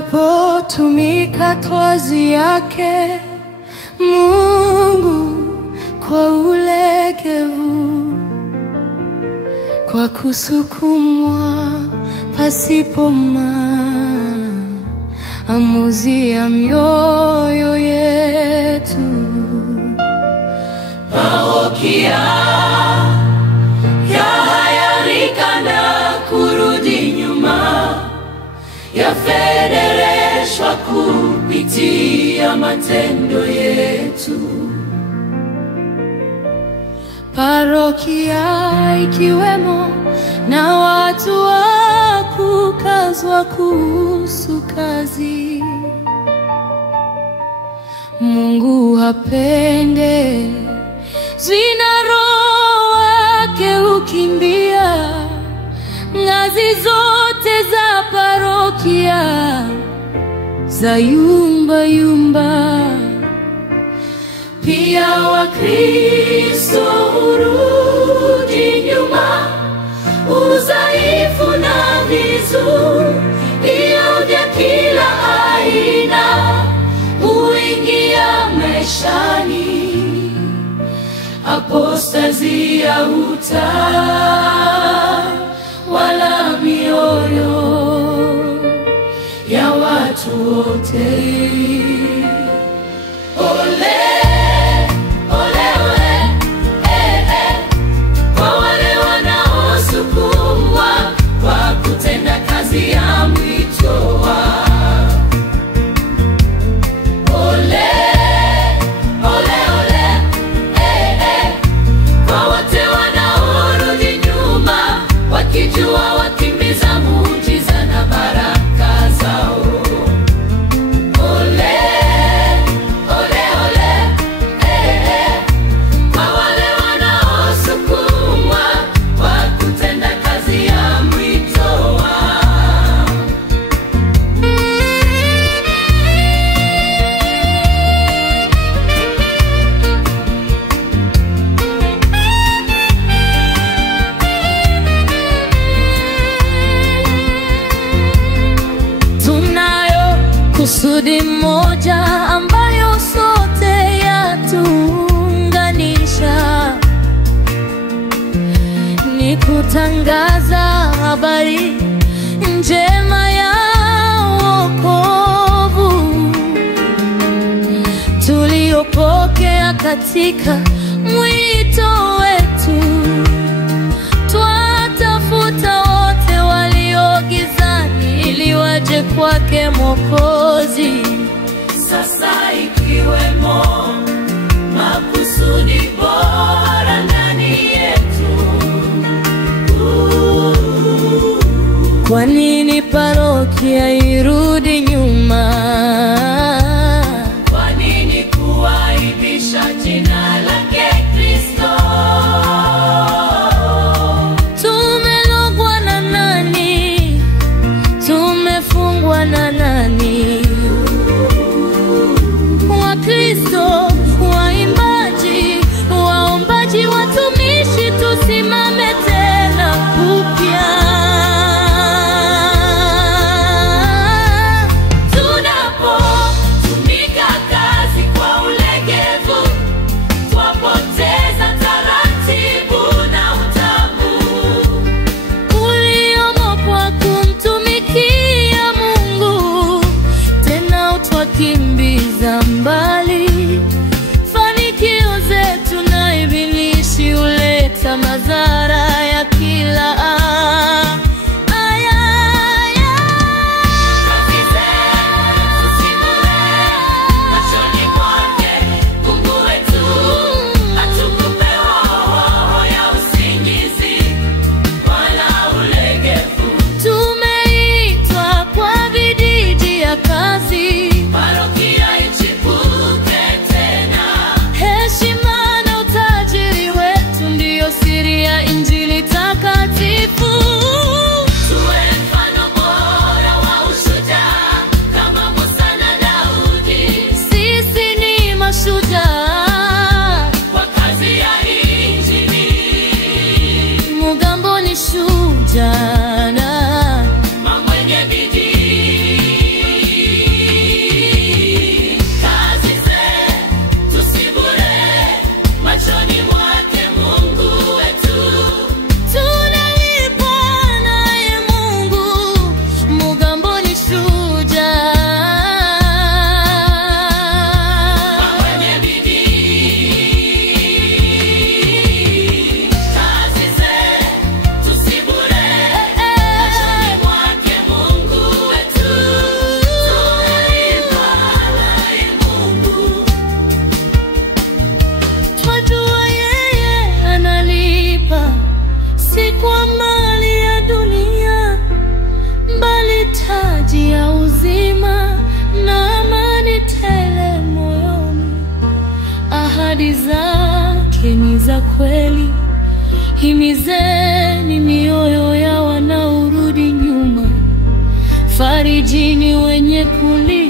tunapotumika kazi yake Mungu kwa ulegevu, kwa kusukumwa pasipo maamuzi ya mioyo yetu. Parokia yahayarika na kurudi nyuma, yafedereshwa kupitia matendo yetu. Parokia ikiwemo na watu wa kukazwa kuhusu kazi. Mungu hapende zina, roho wake ukimbia ngazi zote za parokia za yumba yumba. Pia Wakristo hurudi nyuma, udhaifu na vizuio vya kila aina huingia maishani. Apostazia hutawala mioyo ya watu wote. Ya mwito wa ole, ole, ole, kwa wote wanaorudi nyuma, wakijua wakimbiza muujiza na baraka zao. Ole, ole, ole, kwa wale wanaosukumwa kwa kutenda kazi ya mwito wa kusudi moja ambayo sote yatuunganisha, ni kutangaza habari njema ya wokovu tuliopokea katika mwito wetu. Twatafuta wote walio gizani ili waje kwake Mwokozi. Sasa ikiwemo makusudi bora ndani yetu, kwa nini parokia irudi nyuma? Kwa nini kuaibisha jina lake Kristo? Tumelogwa na nani? Tumefungwa na nani? Wakristo, waimbaji, waombaji, watumishi, tusimame tena upya. Tunapotumika kazi kwa ulegevu, twapoteza taratibu na utamu uliomo kwa kumtumikia Mungu, tena utwakimbiza mbali. Fanikio zetu na ibilisi huleta madhara ya kila Heshima na utajiri wetu ndiyo siri ya Injili. kweli. Himizeni mioyo ya wanaorudi nyuma, farijini wenye kulia.